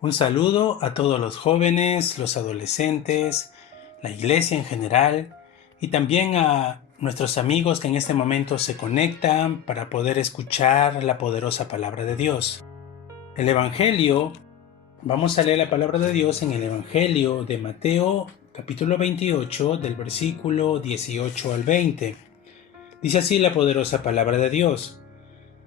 Un saludo a todos los jóvenes, los adolescentes, la iglesia en general y también a nuestros amigos que en este momento se conectan para poder escuchar la poderosa palabra de Dios. El Evangelio, vamos a leer la palabra de Dios en el Evangelio de Mateo, capítulo 28, del versículo 18 al 20. Dice así la poderosa palabra de Dios.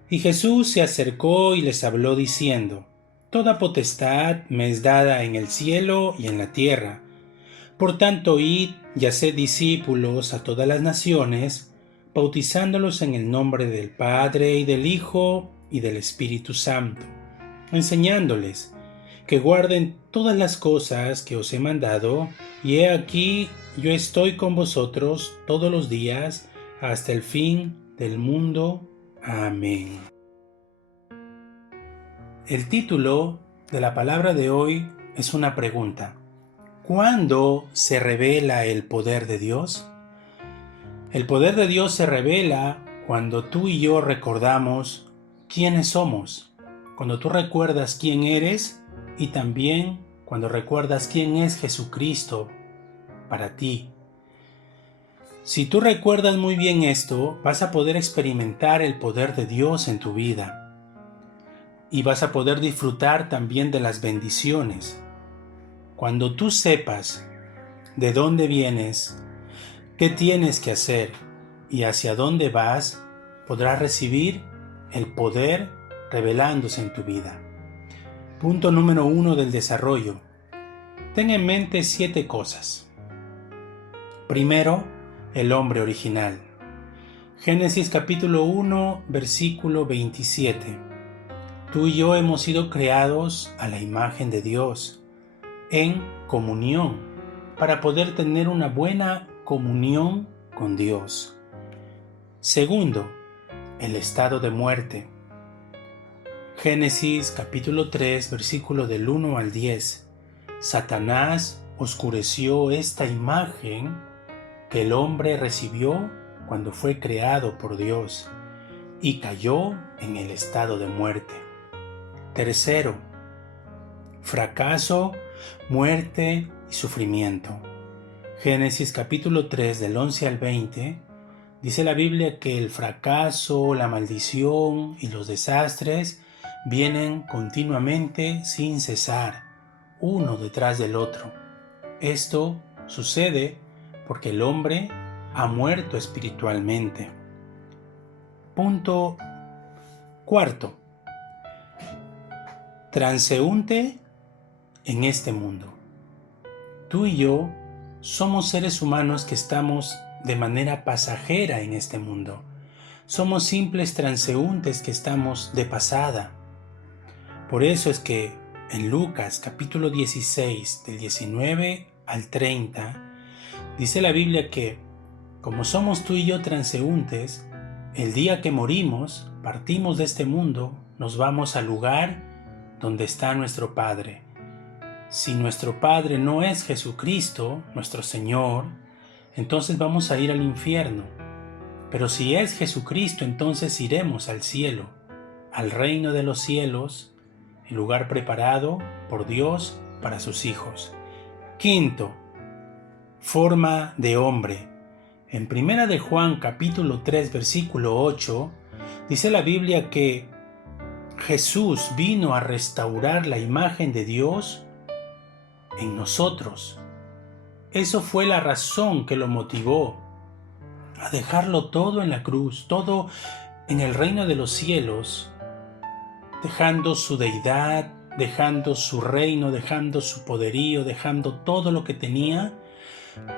Y Jesús se acercó y les habló diciendo: Toda potestad me es dada en el cielo y en la tierra. Por tanto, id y haced discípulos a todas las naciones, bautizándolos en el nombre del Padre y del Hijo y del Espíritu Santo, enseñándoles que guarden todas las cosas que os he mandado, y he aquí yo estoy con vosotros todos los días hasta el fin del mundo. Amén. El título de la palabra de hoy es una pregunta. ¿Cuándo se revela el poder de Dios? El poder de Dios se revela cuando tú y yo recordamos quiénes somos, cuando tú recuerdas quién eres y también cuando recuerdas quién es Jesucristo para ti. Si tú recuerdas muy bien esto, vas a poder experimentar el poder de Dios en tu vida. Y vas a poder disfrutar también de las bendiciones. Cuando tú sepas de dónde vienes, qué tienes que hacer y hacia dónde vas, podrás recibir el poder revelándose en tu vida. Punto número 1 del desarrollo. Ten en mente 7 cosas. Primero, el hombre original. Génesis capítulo 1, versículo 27. Tú y yo hemos sido creados a la imagen de Dios, en comunión, para poder tener una buena comunión con Dios. Segundo, el estado de muerte. Génesis capítulo 3, versículo del 1 al 10. Satanás oscureció esta imagen que el hombre recibió cuando fue creado por Dios y cayó en el estado de muerte. Tercero, fracaso, muerte y sufrimiento. Génesis capítulo 3 del 11 al 20 dice la Biblia que el fracaso, la maldición y los desastres vienen continuamente sin cesar, uno detrás del otro. Esto sucede porque el hombre ha muerto espiritualmente. Punto cuarto. Transeúnte en este mundo. Tú y yo somos seres humanos que estamos de manera pasajera en este mundo. Somos simples transeúntes que estamos de pasada. Por eso es que en Lucas capítulo 16 del 19 al 30 dice la Biblia que como somos tú y yo transeúntes, el día que morimos, partimos de este mundo, nos vamos al lugar donde está nuestro Padre. Si nuestro Padre no es Jesucristo, nuestro Señor, entonces vamos a ir al infierno. Pero si es Jesucristo, entonces iremos al cielo, al reino de los cielos, el lugar preparado por Dios para sus hijos. Quinto, forma de hombre. En 1 de Juan capítulo 3 versículo 8 dice la Biblia que Jesús vino a restaurar la imagen de Dios en nosotros. Eso fue la razón que lo motivó a dejarlo todo en la cruz, todo en el reino de los cielos, dejando su deidad, dejando su reino, dejando su poderío, dejando todo lo que tenía,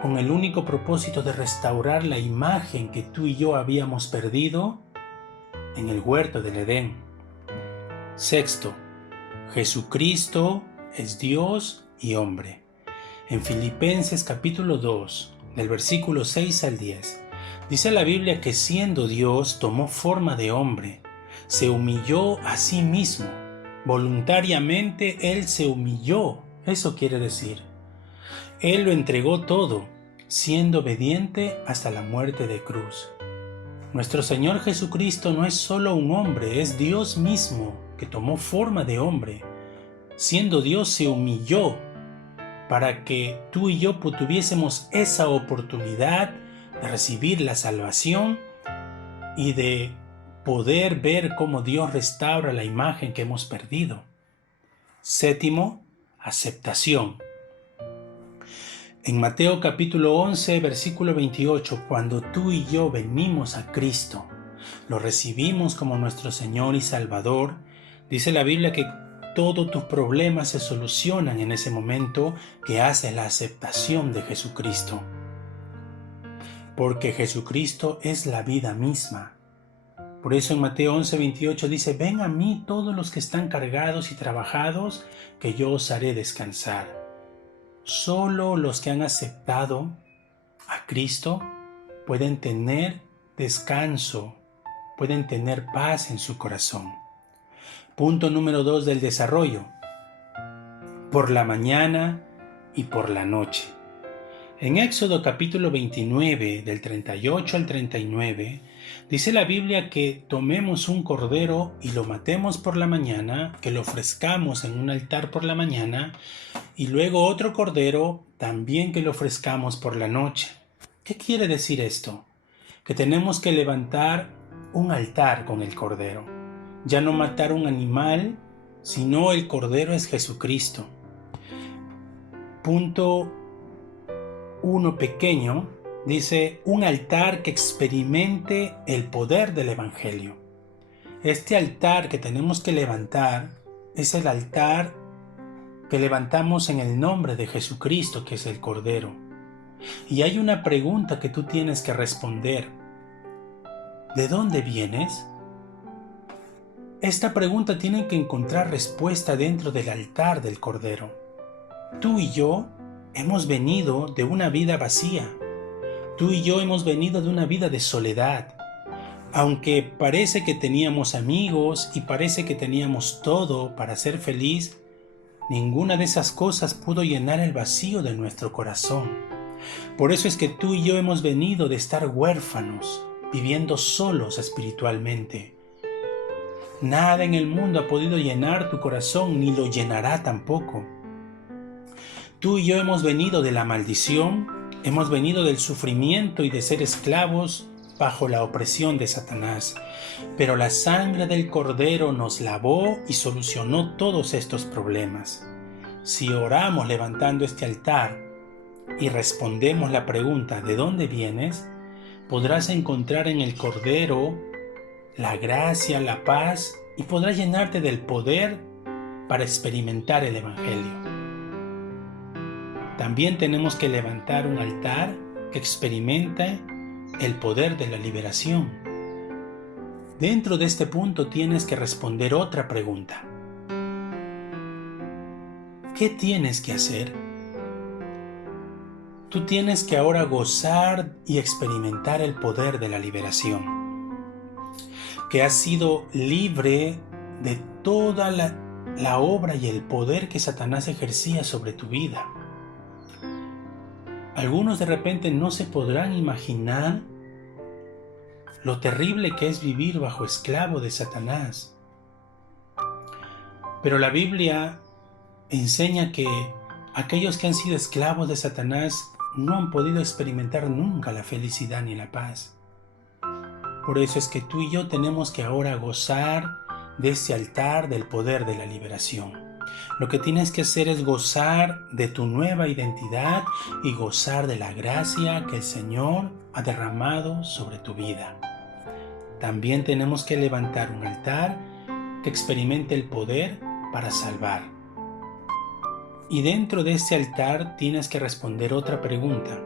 con el único propósito de restaurar la imagen que tú y yo habíamos perdido en el huerto del Edén. Sexto, Jesucristo es Dios y hombre. En Filipenses capítulo 2, del versículo 6 al 10, dice la Biblia que siendo Dios tomó forma de hombre, se humilló a sí mismo. Voluntariamente Él se humilló, eso quiere decir. Él lo entregó todo, siendo obediente hasta la muerte de cruz. Nuestro Señor Jesucristo no es solo un hombre, es Dios mismo que tomó forma de hombre, siendo Dios, se humilló para que tú y yo tuviésemos esa oportunidad de recibir la salvación y de poder ver cómo Dios restaura la imagen que hemos perdido. Séptimo, aceptación. En Mateo capítulo 11, versículo 28, cuando tú y yo venimos a Cristo, lo recibimos como nuestro Señor y Salvador, dice la Biblia que todos tus problemas se solucionan en ese momento que haces la aceptación de Jesucristo. Porque Jesucristo es la vida misma. Por eso en Mateo 11, 28 dice, ven a mí todos los que están cargados y trabajados, que yo os haré descansar. Solo los que han aceptado a Cristo pueden tener descanso, pueden tener paz en su corazón. Punto número 2 del desarrollo. Por la mañana y por la noche. En Éxodo capítulo 29, del 38 al 39, dice la Biblia que tomemos un cordero y lo matemos por la mañana, que lo ofrezcamos en un altar por la mañana, y luego otro cordero también que lo ofrezcamos por la noche. ¿Qué quiere decir esto? Que tenemos que levantar un altar con el cordero. Ya no matar un animal, sino el cordero es Jesucristo. Punto 1 pequeño, dice un altar que experimente el poder del Evangelio. Este altar que tenemos que levantar es el altar que levantamos en el nombre de Jesucristo, que es el Cordero. Y hay una pregunta que tú tienes que responder. ¿De dónde vienes? Esta pregunta tiene que encontrar respuesta dentro del altar del Cordero. Tú y yo hemos venido de una vida vacía. Tú y yo hemos venido de una vida de soledad. Aunque parece que teníamos amigos y parece que teníamos todo para ser feliz, ninguna de esas cosas pudo llenar el vacío de nuestro corazón. Por eso es que tú y yo hemos venido de estar huérfanos, viviendo solos espiritualmente. Nada en el mundo ha podido llenar tu corazón, ni lo llenará tampoco. Tú y yo hemos venido de la maldición, hemos venido del sufrimiento y de ser esclavos bajo la opresión de Satanás. Pero la sangre del Cordero nos lavó y solucionó todos estos problemas. Si oramos levantando este altar y respondemos la pregunta ¿de dónde vienes?, podrás encontrar en el Cordero la gracia, la paz y podrás llenarte del poder para experimentar el Evangelio. También tenemos que levantar un altar que experimente el poder de la liberación. Dentro de este punto tienes que responder otra pregunta. ¿Qué tienes que hacer? Tú tienes que ahora gozar y experimentar el poder de la liberación, que has sido libre de toda la obra y el poder que Satanás ejercía sobre tu vida. Algunos de repente no se podrán imaginar lo terrible que es vivir bajo esclavo de Satanás. Pero la Biblia enseña que aquellos que han sido esclavos de Satanás no han podido experimentar nunca la felicidad ni la paz. Por eso es que tú y yo tenemos que ahora gozar de ese altar del poder de la liberación. Lo que tienes que hacer es gozar de tu nueva identidad y gozar de la gracia que el Señor ha derramado sobre tu vida. También tenemos que levantar un altar que experimente el poder para salvar. Y dentro de ese altar tienes que responder otra pregunta.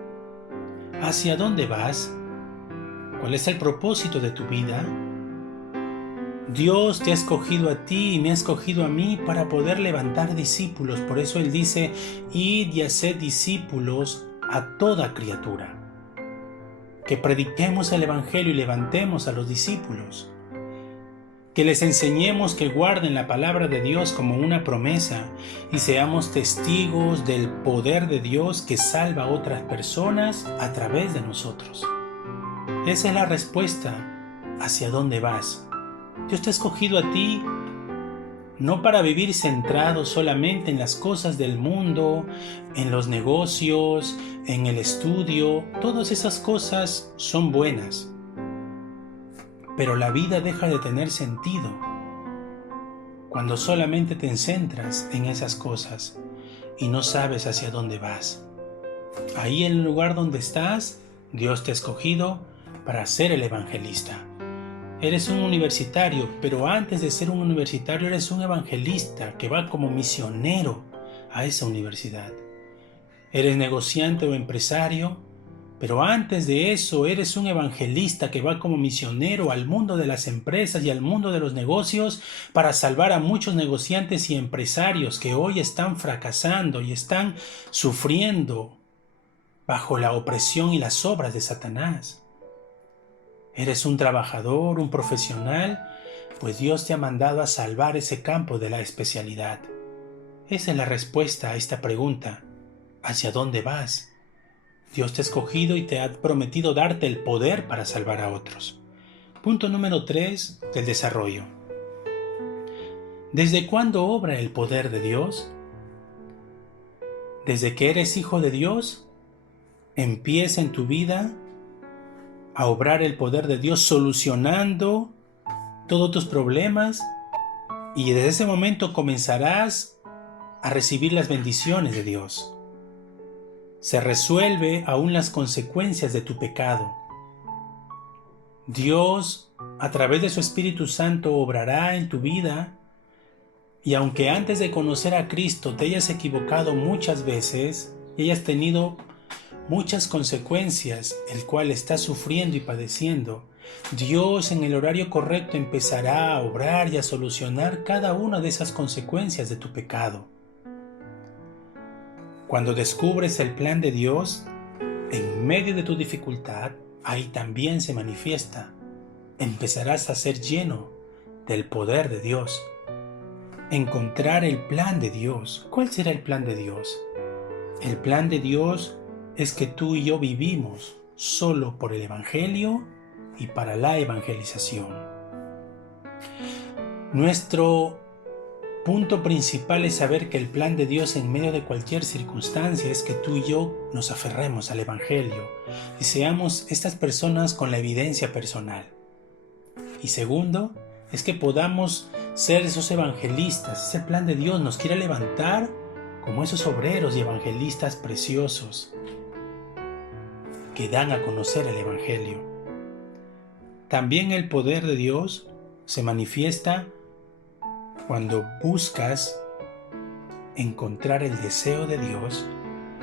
¿Hacia dónde vas? ¿Cuál es el propósito de tu vida? Dios te ha escogido a ti y me ha escogido a mí para poder levantar discípulos. Por eso Él dice, id y haced discípulos a toda criatura. Que prediquemos el Evangelio y levantemos a los discípulos. Que les enseñemos que guarden la palabra de Dios como una promesa y seamos testigos del poder de Dios que salva a otras personas a través de nosotros. Esa es la respuesta. ¿Hacia dónde vas? Dios te ha escogido a ti no para vivir centrado solamente en las cosas del mundo, en los negocios, en el estudio. Todas esas cosas son buenas, pero la vida deja de tener sentido cuando solamente te centras en esas cosas y no sabes hacia dónde vas. Ahí en el lugar donde estás, Dios te ha escogido para ser el evangelista. Eres un universitario, pero antes de ser un universitario eres un evangelista que va como misionero a esa universidad. Eres negociante o empresario, pero antes de eso eres un evangelista que va como misionero al mundo de las empresas y al mundo de los negocios para salvar a muchos negociantes y empresarios que hoy están fracasando y están sufriendo bajo la opresión y las obras de Satanás. ¿Eres un trabajador, un profesional? Pues Dios te ha mandado a salvar ese campo de la especialidad. Esa es la respuesta a esta pregunta. ¿Hacia dónde vas? Dios te ha escogido y te ha prometido darte el poder para salvar a otros. Punto número 3 del desarrollo. ¿Desde cuándo obra el poder de Dios? Desde que eres hijo de Dios, empieza en tu vida a obrar el poder de Dios solucionando todos tus problemas, y desde ese momento comenzarás a recibir las bendiciones de Dios. Se resuelve aún las consecuencias de tu pecado. Dios, a través de su Espíritu Santo, obrará en tu vida, y aunque antes de conocer a Cristo te hayas equivocado muchas veces y hayas tenido muchas consecuencias, el cual estás sufriendo y padeciendo, Dios en el horario correcto empezará a obrar y a solucionar cada una de esas consecuencias de tu pecado. Cuando descubres el plan de Dios, en medio de tu dificultad, ahí también se manifiesta. Empezarás a ser lleno del poder de Dios. Encontrar el plan de Dios. ¿Cuál será el plan de Dios? El plan de Dios es que tú y yo vivimos solo por el Evangelio y para la evangelización. Nuestro punto principal es saber que el plan de Dios en medio de cualquier circunstancia es que tú y yo nos aferremos al Evangelio y seamos estas personas con la evidencia personal. Y segundo, es que podamos ser esos evangelistas. Ese plan de Dios nos quiere levantar como esos obreros y evangelistas preciosos que dan a conocer el Evangelio. También el poder de Dios se manifiesta cuando buscas encontrar el deseo de Dios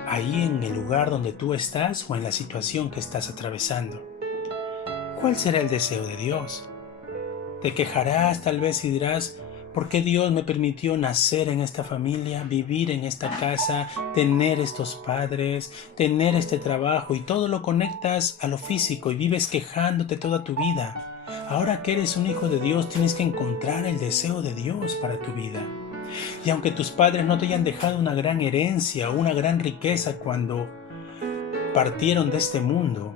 ahí en el lugar donde tú estás o en la situación que estás atravesando. ¿Cuál será el deseo de Dios? Te quejarás tal vez y dirás: ¿por qué Dios me permitió nacer en esta familia, vivir en esta casa, tener estos padres, tener este trabajo? Y todo lo conectas a lo físico y vives quejándote toda tu vida. Ahora que eres un hijo de Dios, tienes que encontrar el deseo de Dios para tu vida. Y aunque tus padres no te hayan dejado una gran herencia o una gran riqueza cuando partieron de este mundo,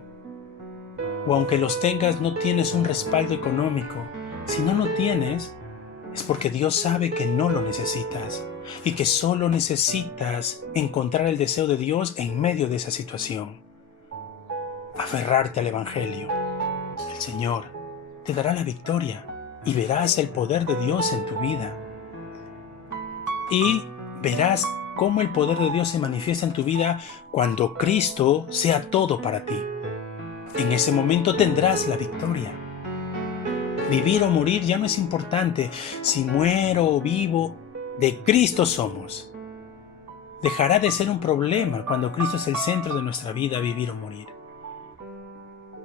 o aunque los tengas, no tienes un respaldo económico, si no lo tienes, es porque Dios sabe que no lo necesitas y que solo necesitas encontrar el deseo de Dios en medio de esa situación. Aferrarte al Evangelio. El Señor te dará la victoria y verás el poder de Dios en tu vida. Y verás cómo el poder de Dios se manifiesta en tu vida cuando Cristo sea todo para ti. En ese momento tendrás la victoria. Vivir o morir ya no es importante. Si muero o vivo, de Cristo somos. Dejará de ser un problema cuando Cristo es el centro de nuestra vida, vivir o morir.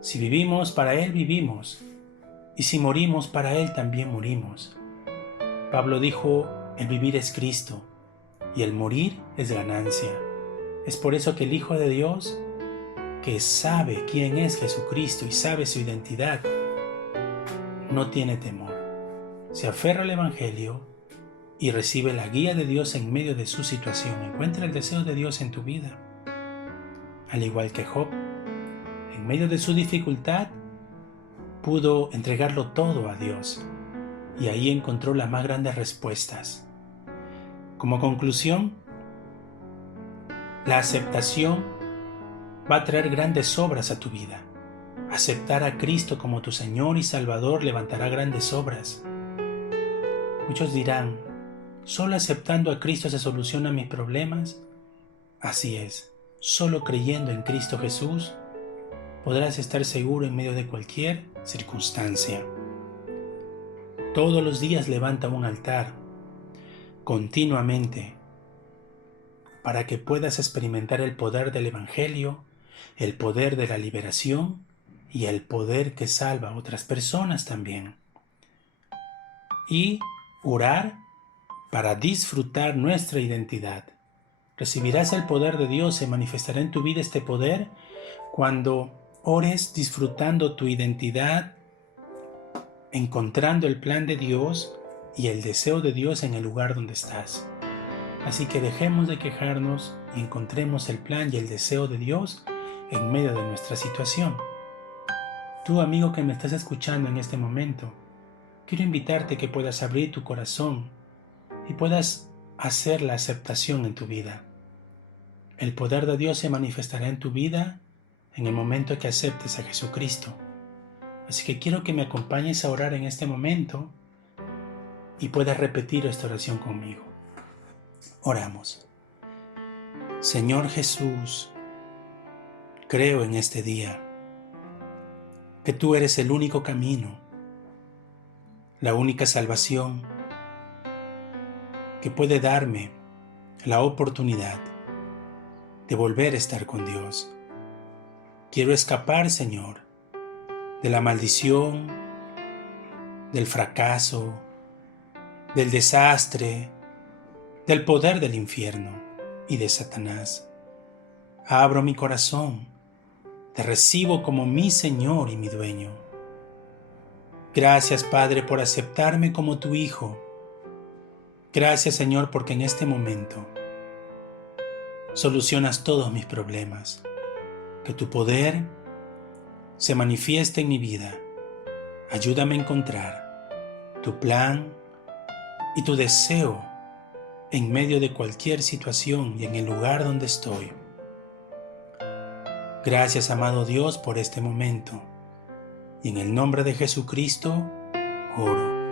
Si vivimos, para Él vivimos. Y si morimos, para Él también morimos. Pablo dijo: el vivir es Cristo y el morir es ganancia. Es por eso que el Hijo de Dios, que sabe quién es Jesucristo y sabe su identidad, no tiene temor. Se aferra al Evangelio y recibe la guía de Dios en medio de su situación. Encuentra el deseo de Dios en tu vida. Al igual que Job, en medio de su dificultad, pudo entregarlo todo a Dios. y ahí encontró las más grandes respuestas. Como conclusión, la aceptación va a traer grandes obras a tu vida. Aceptar a Cristo como tu Señor y Salvador levantará grandes obras. Muchos dirán, ¿solo aceptando a Cristo se solucionan mis problemas? Así es, solo creyendo en Cristo Jesús podrás estar seguro en medio de cualquier circunstancia. Todos los días levanta un altar, continuamente, para que puedas experimentar el poder del Evangelio, el poder de la liberación y el poder que salva a otras personas también. Y orar para disfrutar nuestra identidad. Recibirás el poder de Dios, se manifestará en tu vida este poder cuando ores disfrutando tu identidad, encontrando el plan de Dios y el deseo de Dios en el lugar donde estás. Así que dejemos de quejarnos y encontremos el plan y el deseo de Dios en medio de nuestra situación. Tú, amigo que me estás escuchando en este momento, quiero invitarte a que puedas abrir tu corazón y puedas hacer la aceptación en tu vida. El poder de Dios se manifestará en tu vida en el momento que aceptes a Jesucristo. Así que quiero que me acompañes a orar en este momento y puedas repetir esta oración conmigo. Oramos. Señor Jesús, creo en este día que tú eres el único camino, la única salvación que puede darme la oportunidad de volver a estar con Dios. Quiero escapar, Señor, de la maldición, del fracaso, del desastre, del poder del infierno y de Satanás. Abro mi corazón, te recibo como mi Señor y mi dueño. Gracias, Padre, por aceptarme como tu Hijo. Gracias, Señor, porque en este momento solucionas todos mis problemas. Que tu poder se manifieste en mi vida. Ayúdame a encontrar tu plan y tu deseo en medio de cualquier situación y en el lugar donde estoy. Gracias, amado Dios, por este momento. Y en el nombre de Jesucristo, oro.